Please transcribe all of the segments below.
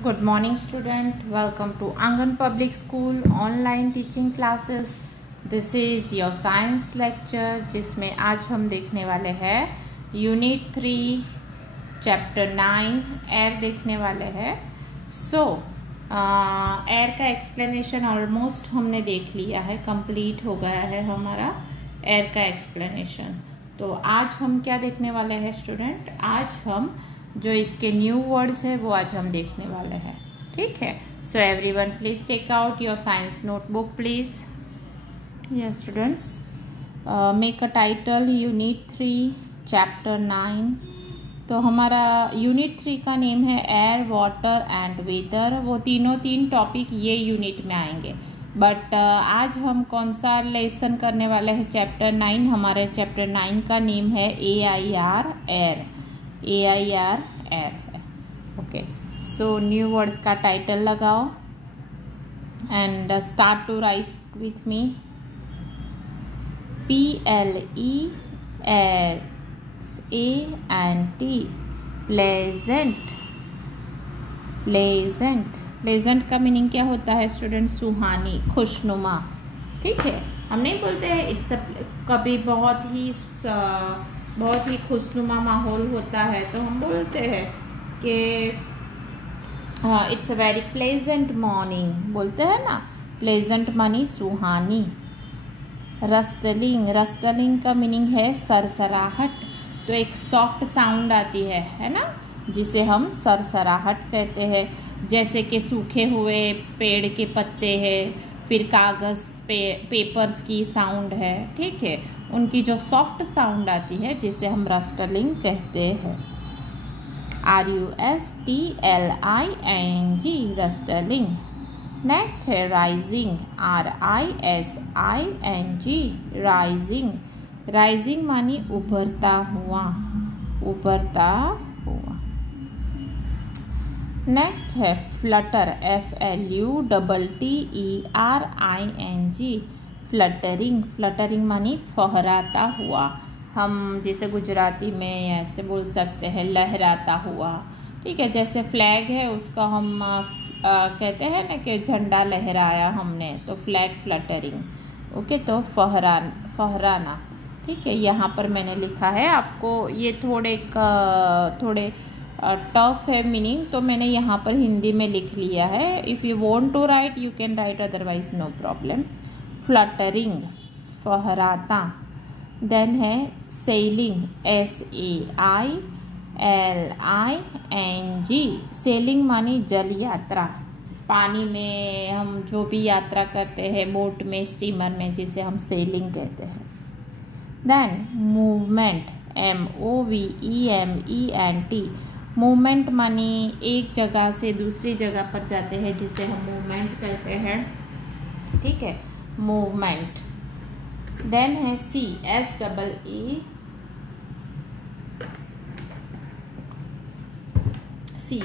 Good morning student, welcome to Angan Public School online teaching classes. This is your science lecture जिसमें आज हम देखने वाले हैं यूनिट 3 चैप्टर 9 एयर देखने वाले हैं. सो एयर का एक्सप्लेनेशन ऑलमोस्ट हमने देख लिया है, कंप्लीट हो गया है हमारा एयर का एक्सप्लेनेशन. तो आज हम क्या देखने वाले हैं स्टूडेंट, आज हम जो इसके न्यू वर्ड्स है वो आज हम देखने वाले हैं. ठीक है. So everyone please take out your science notebook please. Yes students, make a title unit 3 chapter 9. तो हमारा यूनिट 3 का नेम है एयर, वाटर एंड वेदर. वो तीन टॉपिक ये यूनिट में आएंगे. बट आज हम कौन सा लेसन करने वाले हैं, चैप्टर 9. हमारे चैप्टर 9 का नेम है AIR एयर. AIR एयर है. ओके. सो न्यू वर्ड्स का टाइटल लगाओ and start to write with me. PLESANT pleasant. Pleasant का मीनिंग क्या होता है स्टूडेंट? सुहानी, खुशनुमा. ठीक है. हम नहीं बोलते हैं इट्स कभी बहुत ही खुशनुमा माहौल होता है तो हम बोलते हैं कि it's a very pleasant morning, बोलते हैं ना. प्लेजेंट मानी सुहानी. रस्टलिंग का मीनिंग है सरसराहट. तो एक सॉफ्ट साउंड आती है ना, जिसे हम सरसराहट कहते हैं. जैसे कि सूखे हुए पेड़ के पत्ते हैं, फिर कागज़ पेपर्स की साउंड है. ठीक है. उनकी जो सॉफ्ट साउंड आती है जिसे हम रस्टलिंग कहते हैं. RUSTLING रस्टलिंग. नेक्स्ट है राइजिंग. RISING rising. राइजिंग मानी उभरता हुआ. नेक्स्ट है फ्लटर. FLUTTERING फ्लटरिंग मानी फहराता हुआ. हम जैसे गुजराती में ऐसे बोल सकते हैं लहराता हुआ. ठीक है. जैसे फ्लैग है उसका हम कहते हैं ना कि झंडा लहराया हमने, तो फ्लैग फ्लटरिंग. ओके. तो फहराना. ठीक है. यहाँ पर मैंने लिखा है, आपको ये थोड़े टफ है मीनिंग, तो मैंने यहाँ पर हिंदी में लिख लिया है. If you want to write you can write, otherwise no problem. Fluttering फहराता. देन है सेलिंग. SAILING सेलिंग मानी जल यात्रा. पानी में हम जो भी यात्रा करते हैं, बोट में, स्टीमर में, जिसे हम सेलिंग कहते हैं. Then movement. MOVEMENT मूवमेंट मानी एक जगह से दूसरी जगह पर जाते हैं, जिसे हम मूवमेंट कहते हैं. ठीक है. मूवमेंट. देन है SEE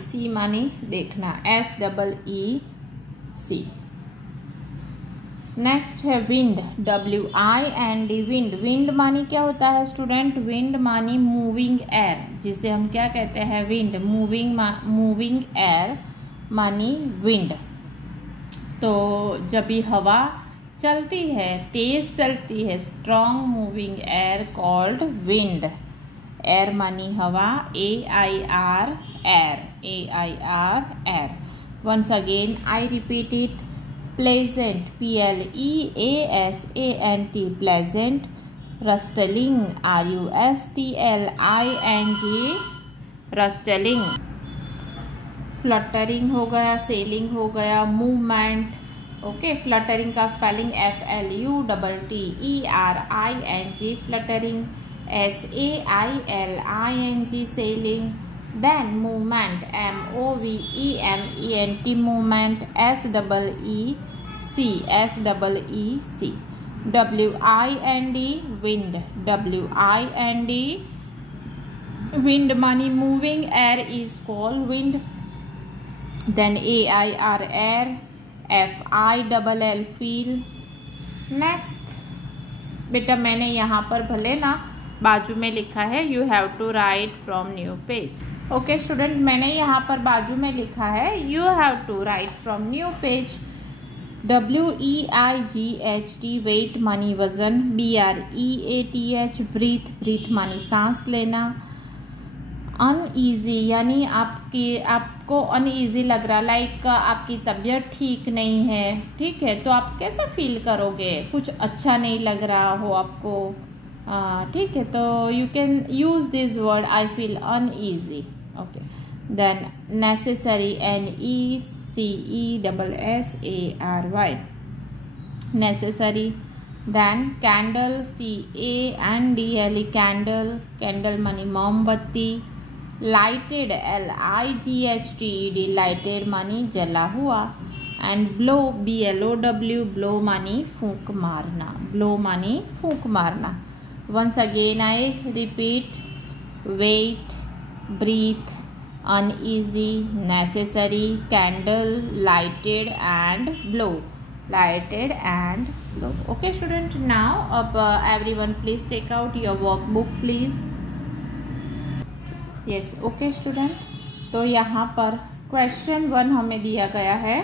सी मानी देखना. SEEC. नेक्स्ट है विंड. WIND विंड मानी क्या होता है स्टूडेंट? विंड मानी मूविंग एयर, जिसे हम क्या कहते हैं? विंड. मूविंग एयर मानी विंड. तो जब भी हवा चलती है, तेज चलती है, strong moving air called wind. Air मानी हवा. AIR air. Once again I repeat it. Pleasant. PLEASANT pleasant. Rustling. RUSTLING rustling. Fluttering हो गया, सेलिंग हो गया, मूवमेंट. ओके. फ्लटरिंग का spelling FLUTTERING fluttering. SAILING sailing. Then movement. MOVEMENT movement. SEEC WIND wind. Wind मानी moving air is called wind. Then AIR air. FILL fill. Next बेटा, मैंने यहाँ पर भले ना बाजू में लिखा है you have to write from new page. Okay student, मैंने यहाँ पर बाजू में लिखा है you have to write from new page. WEIGHT weight मानी वजन, BREATH ब्रीथ, ब्रीथ मानी सांस लेना। अनईजी यानी आपको अनईजी लग रहा, लाइक आपकी तबीयत ठीक नहीं है, ठीक है, तो आप कैसा फील करोगे, कुछ अच्छा नहीं लग रहा हो आपको, ठीक है, तो you can use this word I feel uneasy. Okay, then necessary, NECESSARY, necessary. Then candle, CANDLE candle, candle मानी मोमबत्ती। लाइटेड, LIGHTED लाइटेड मानी जला हुआ। एंड ब्लो, BLOW ब्लो मानी फूंक मारना, ब्लो मानी फूंक मारना। Once again I repeat, weight, breath, uneasy, necessary, candle, lighted and blow, lighted and blow. Okay student, now everyone please take out your workbook please. Yes, okay student, तो यहाँ पर question 1 हमें दिया गया है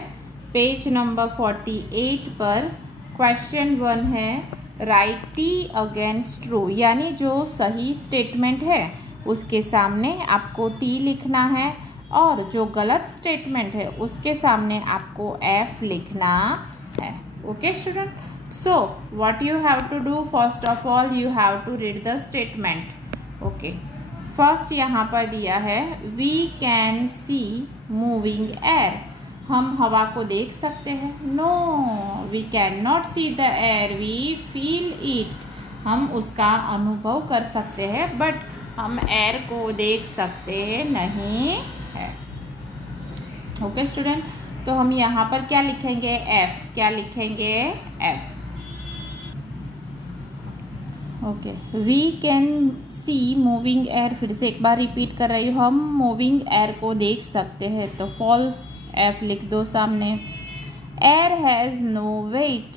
पेज नंबर 48 पर। Question 1 है right T against true, यानी जो सही स्टेटमेंट है उसके सामने आपको T लिखना है और जो गलत स्टेटमेंट है उसके सामने आपको F लिखना है। Okay student, so what you have to do, first of all you have to read the statement. Okay, first यहाँ पर दिया है we can see moving air, हम हवा को देख सकते हैं। No, we can not see the air, we feel it, हम उसका अनुभव कर सकते हैं बट हम एयर को देख सकते नहीं है। ओके स्टूडेंट, तो हम यहाँ पर क्या लिखेंगे, F, क्या लिखेंगे F। Okay, we can see moving air, फिर से एक बार रिपीट कर रही हूँ, हम मूविंग एयर को देख सकते हैं, तो फॉल्स, F लिख दो सामने। एयर हैज़ नो वेट,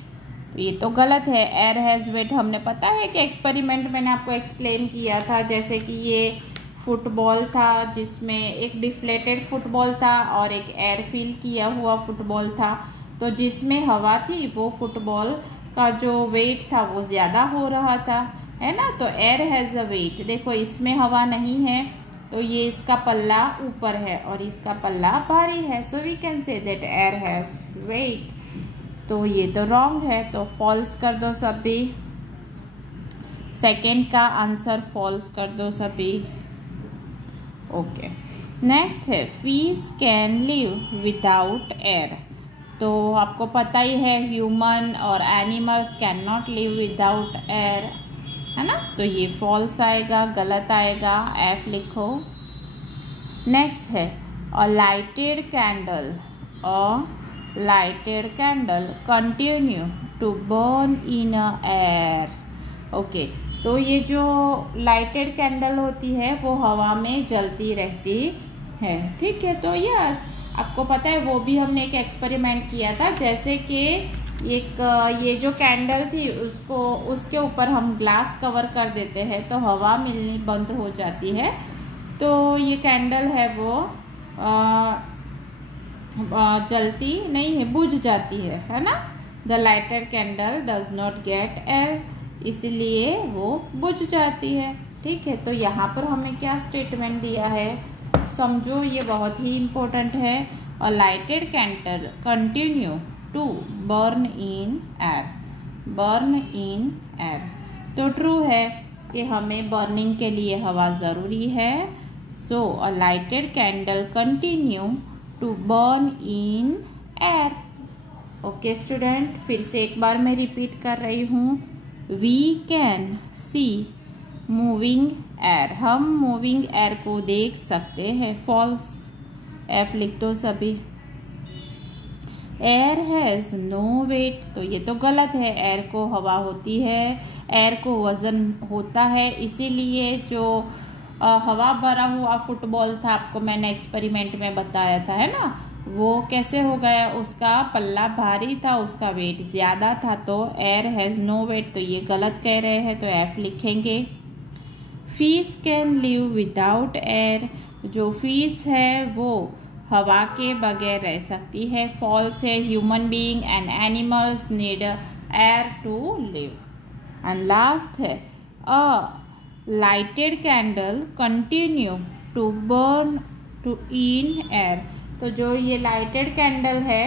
तो ये तो गलत है, एयर हैज़ वेट हमने पता है कि एक्सपेरिमेंट मैंने आपको एक्सप्लेन किया था, जैसे कि ये फुटबॉल था जिसमें एक डिफ्लेटेड फुटबॉल था और एक एयर फिल किया हुआ फुटबॉल था, तो जिसमें हवा थी वो फुटबॉल का जो वेट था वो ज़्यादा हो रहा था, है ना, तो एयर हैज़ अ वेट। देखो इसमें हवा नहीं है तो ये इसका पल्ला ऊपर है और इसका पल्ला भारी है, so we can say that air has weight. तो ये तो रॉन्ग है, तो फॉल्स कर दो सभी, सेकेंड का आंसर फॉल्स कर दो सभी। ओके, नेक्स्ट है fish can live without air, तो आपको पता ही है ह्यूमन और animals can not live without air, है ना, तो ये फॉल्स आएगा, गलत आएगा, F लिखो। नेक्स्ट है a lighted candle, a lighted candle continue to burn in air. Okay, तो ये जो लाइटेड कैंडल होती है वो हवा में जलती रहती है, ठीक है, तो यस आपको पता है वो भी हमने एक एक्सपेरिमेंट किया था, जैसे कि एक ये जो कैंडल थी उसको उसके ऊपर हम ग्लास कवर कर देते हैं तो हवा मिलनी बंद हो जाती है, तो ये कैंडल है वो जलती नहीं है, बुझ जाती है ना। The lighted candle does not gate air, इसलिए वो बुझ जाती है, ठीक है। तो यहाँ पर हमें क्या स्टेटमेंट दिया है समझो, ये बहुत ही इम्पोर्टेंट है। A lighted candle continue to burn in air, burn in air, तो ट्रू है कि हमें बर्निंग के लिए हवा ज़रूरी है। So a lighted candle continue to burn in air. Okay student, फिर से एक बार मैं रिपीट कर रही हूँ, we can see moving air, हम मूविंग एयर को देख सकते हैं, फॉल्स, F लिख दो सभी। एयर हैज़ नो वेट, तो ये तो गलत है, एयर को हवा होती है, एयर को वज़न होता है, इसीलिए जो हवा भरा हुआ फुटबॉल था आपको मैंने एक्सपेरिमेंट में बताया था, है ना, वो कैसे हो गया, उसका पल्ला भारी था, उसका वेट ज़्यादा था, तो एयर हैज़ नो वेट, तो ये गलत कह रहे हैं, तो F लिखेंगे। Fish can live without air, जो फिश है वो हवा के बगैर रह सकती है। फॉल्स है, human being and animals need air to live. And last है, a lighted candle continue to burn to in air, तो जो ये लाइटेड कैंडल है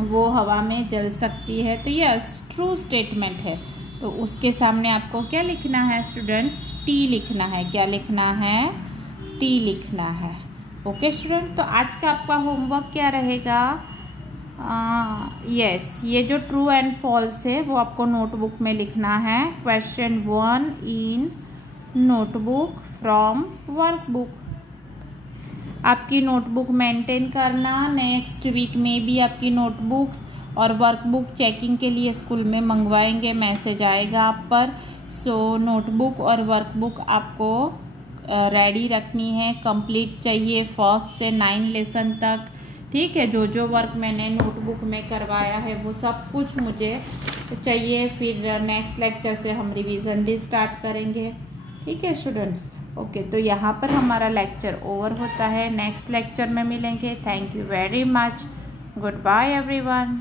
वो हवा में जल सकती है। तो यस, ट्रू स्टेटमेंट है। तो उसके सामने आपको क्या लिखना है स्टूडेंट्स? टी लिखना है। क्या लिखना है? टी लिखना है। ओके स्टूडेंट, तो आज का आपका होमवर्क क्या रहेगा? यस, ये जो ट्रू एंड फॉल्स है वो आपको नोटबुक में लिखना है। Question 1 in notebook from workbook. आपकी नोटबुक मेंटेन करना। नेक्स्ट वीक में भी आपकी नोटबुक्स और वर्कबुक चेकिंग के लिए स्कूल में मंगवाएंगे, मैसेज आएगा आप पर। सो नोटबुक और वर्कबुक आपको रेडी रखनी है, कंप्लीट चाहिए 1 से 9 लेसन तक। ठीक है, जो जो वर्क मैंने नोटबुक में करवाया है वो सब कुछ मुझे चाहिए। फिर नेक्स्ट लेक्चर से हम रिवीजन भी स्टार्ट करेंगे। ठीक है स्टूडेंट्स, ओके, तो यहाँ पर हमारा लेक्चर ओवर होता है। नेक्स्ट लेक्चर में मिलेंगे। Thank you very much. Goodbye everyone.